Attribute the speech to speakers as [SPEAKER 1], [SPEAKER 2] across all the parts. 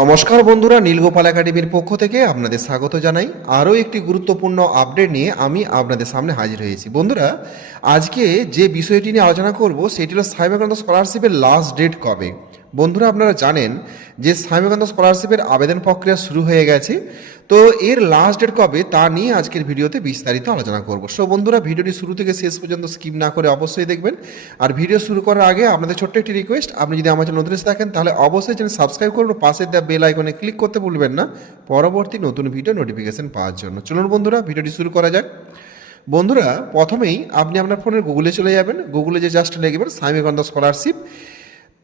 [SPEAKER 1] নমস্কার বন্ধুরা, নীলগোপাল একাডেমির পক্ষ থেকে আপনাদের স্বাগত জানাই। আরও একটি গুরুত্বপূর্ণ আপডেট নিয়ে আমি আপনাদের সামনে হাজির হয়েছি। বন্ধুরা, আজকে যে বিষয়টি নিয়ে আলোচনা করব, সেটি হলো সাইবাকান্ত স্কলারশিপের লাস্ট ডেট কবে? বন্ধুরা, আপনারা জানেন যে সাইবাকান্ত স্কলারশিপের আবেদন প্রক্রিয়া শুরু হয়ে গেছে। তো এর লাস্ট ডেট কবে, তা নিয়ে আজকের ভিডিওতে বিস্তারিত আলোচনা করব। সো বন্ধুরা, ভিডিওটি শুরু থেকে শেষ পর্যন্ত স্কিপ না করে অবশ্যই দেখবেন। আর ভিডিও শুরু করার আগে আপনাদের ছোট্ট একটি রিকোয়েস্ট আপনি যদি আমার নতুন থাকেন, তাহলে অবশ্যই চ্যানেল সাবস্ক্রাইব করুন। পাশে দেওয়া বেল আইকনে ক্লিক করতে ভুলবেন না। পরবর্তী নতুন ভিডিও নোটিফিকেশন পাওয়ার জন্য। চলুন বন্ধুরা, ভিডিওটি শুরু করা যাক। বন্ধুরা, প্রথমেই আপনি আপনার ফোনের গুগলে চলে যাবেন। গুগলে যে জাস্ট লিখবেন সাইমিকান্ত স্কলারশিপ।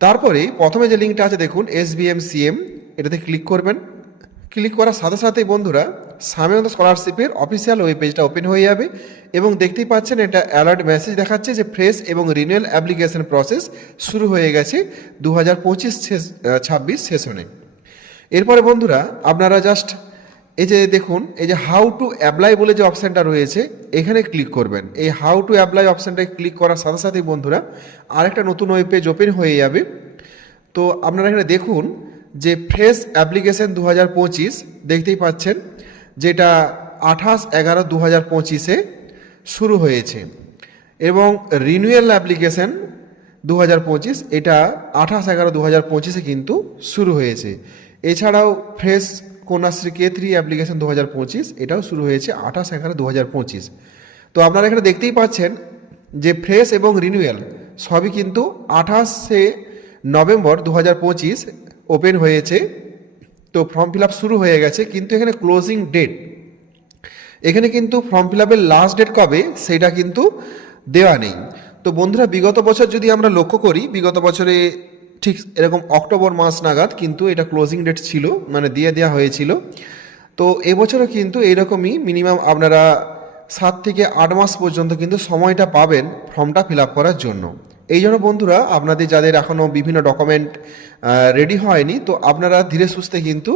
[SPEAKER 1] তারপরে প্রথমে যে লিঙ্কটা আছে, দেখুন এস বি এম সিএম এটাতে ক্লিক করবেন। ক্লিক করার সাথে সাথেই বন্ধুরা স্বামীকান্ত স্কলারশিপের অফিসিয়াল ওয়েব পেজটা ওপেন হয়ে যাবে এবং দেখতেই পাচ্ছেন, এটা অ্যালার্ট মেসেজ দেখাচ্ছে যে ফ্রেশ এবং রিনিউয়াল অ্যাপ্লিকেশন প্রসেস শুরু হয়ে গেছে দু হাজার পঁচিশ শেষ ছাব্বিশ সেশনে এরপরে বন্ধুরা, আপনারা জাস্ট এই যে দেখুন, এই যে হাউ টু অ্যাপ্লাই বলে যে অপশানটা রয়েছে, এখানে ক্লিক করবেন। এই হাউ টু অ্যাপ্লাই অপশানটায় ক্লিক করার সাথে সাথেই বন্ধুরা, আরেকটা নতুন ওয়েব পেজ ওপেন হয়ে যাবে। তো আপনারা এখানে দেখুন যে ফ্রেশ অ্যাপ্লিকেশন দু হাজার পঁচিশ, দেখতেই পাচ্ছেন, যেটা আঠাশ এগারো দু হাজার পঁচিশে শুরু হয়েছে। এবং রিনিউয়াল অ্যাপ্লিকেশন দু হাজার পঁচিশ, এটা আঠাশ এগারো দু হাজার পঁচিশে কিন্তু শুরু হয়েছে। এছাড়াও fresh Kanyashree K three application দু হাজার পঁচিশ এটাও শুরু হয়েছে আঠাশ এগারো দু হাজার পঁচিশ তো আপনারা এখানে দেখতেই পাচ্ছেন যে ফ্রেশ এবং রিনিউয়াল সবই কিন্তু আঠাশে নভেম্বর দু হাজার পঁচিশ ওপেন হয়েছে। তো ফর্ম ফিল আপ শুরু হয়ে গেছে, কিন্তু এখানে ক্লোজিং ডেট এখানে কিন্তু ফর্ম ফিল আপের লাস্ট ডেট কবে, সেটা কিন্তু দেওয়া নেই। তো বন্ধুরা, বিগত বছর যদি আমরা লক্ষ্য করি, বিগত বছরে ঠিক এরকম অক্টোবর মাস নাগাদ কিন্তু এটা ক্লোজিং ডেট ছিল মানে দিয়ে দেওয়া হয়েছিল। তো এবছরও কিন্তু এরকমই মিনিমাম আপনারা সাত থেকে আট মাস পর্যন্ত কিন্তু সময়টা পাবেন ফর্মটা ফিল আপ করার জন্য। এই জন্য বন্ধুরা, আপনাদের যাদের এখনও বিভিন্ন ডকুমেন্ট রেডি হয়নি, তো আপনারা ধীরে সুস্থে কিন্তু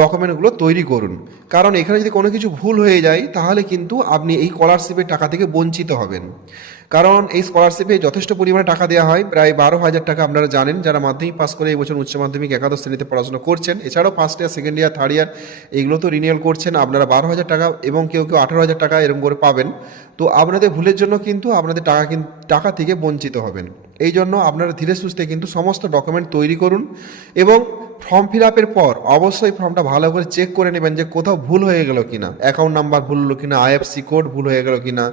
[SPEAKER 1] ডকুমেন্টগুলো তৈরি করুন। কারণ এখানে যদি কোনো কিছু ভুল হয়ে যায়, তাহলে কিন্তু আপনি এই স্কলারশিপের টাকা থেকে বঞ্চিত হবেন। কারণ এই স্কলারশিপে যথেষ্ট পরিমাণে টাকা দেওয়া হয়, প্রায় বারো হাজার টাকা আপনারা জানেন, যারা মাধ্যমিক পাস করে এই বছর উচ্চ মাধ্যমিক একাদশ শ্রেণীতে পড়াশোনা করছেন। এছাড়াও first year second year third year এগুলো তো রিনিউয়াল করছেন, আপনারা বারো হাজার টাকা এবং কেউ কেউ আঠারো হাজার টাকা এরকম করে পাবেন। তো আপনাদের ভুলের জন্য কিন্তু আপনাদের টাকা টাকা থেকে বঞ্চিত হবেন। এই জন্য আপনারা ধীরে সুস্থে কিন্তু সমস্ত ডকুমেন্ট তৈরি করুন এবং ফর্ম ফিল আপের পর অবশ্যই ফর্মটা ভালো করে চেক করে নেবেন যে কোথাও ভুল হয়ে গেল কিনা অ্যাকাউন্ট নাম্বার ভুল হলো কিনা আইএফসি কোড ভুল হয়ে গেল কিনা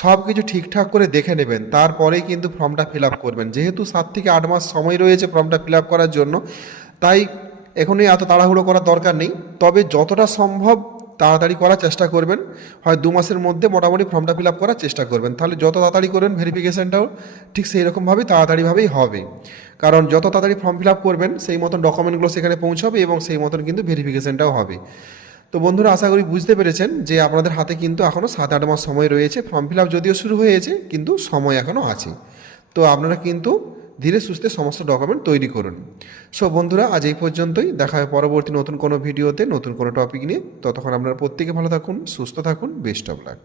[SPEAKER 1] সব কিছু ঠিকঠাক করে দেখে নেবেন, তারপরেই কিন্তু ফর্মটা ফিল আপ করবেন। যেহেতু সাত থেকে আট মাস সময় রয়েছে ফর্মটা ফিল আপ করার জন্য, তাই এখনই এত তাড়াহুড়ো করার দরকার নেই। তবে যতটা সম্ভব তাড়াতাড়ি করার চেষ্টা করবেন। হয় দু মাসের মধ্যে মোটামুটি ফর্মটা ফিল আপ করার চেষ্টা করবেন। তাহলে যত তাড়াতাড়ি করবেন ভেরিফিকেশানটাও ঠিক সেই রকমভাবেই তাড়াতাড়িভাবেই হবে। কারণ যত তাড়াতাড়ি ফর্ম ফিল আপ করবেন, সেই মতন ডকুমেন্টগুলো সেখানে পৌঁছাবে এবং সেই মতন কিন্তু ভেরিফিকেশানটাও হবে। তো বন্ধুরা, আশা করি বুঝতে পেরেছেন যে আপনাদের হাতে কিন্তু এখনও সাত আট মাস সময় রয়েছে। ফর্ম ফিল আপ যদিও শুরু হয়েছে, কিন্তু সময় এখনও আছে। তো আপনারা কিন্তু ধীরে সুস্থে সমস্ত ডকুমেন্ট তৈরি করুন। সো বন্ধুরা, আজ এই পর্যন্তই। দেখা হয় পরবর্তী নতুন কোনো ভিডিওতে নতুন কোনো টপিক নিয়ে। ততক্ষণ আপনারা প্রত্যেকে ভালো থাকুন, সুস্থ থাকুন বেস্ট অফ লাক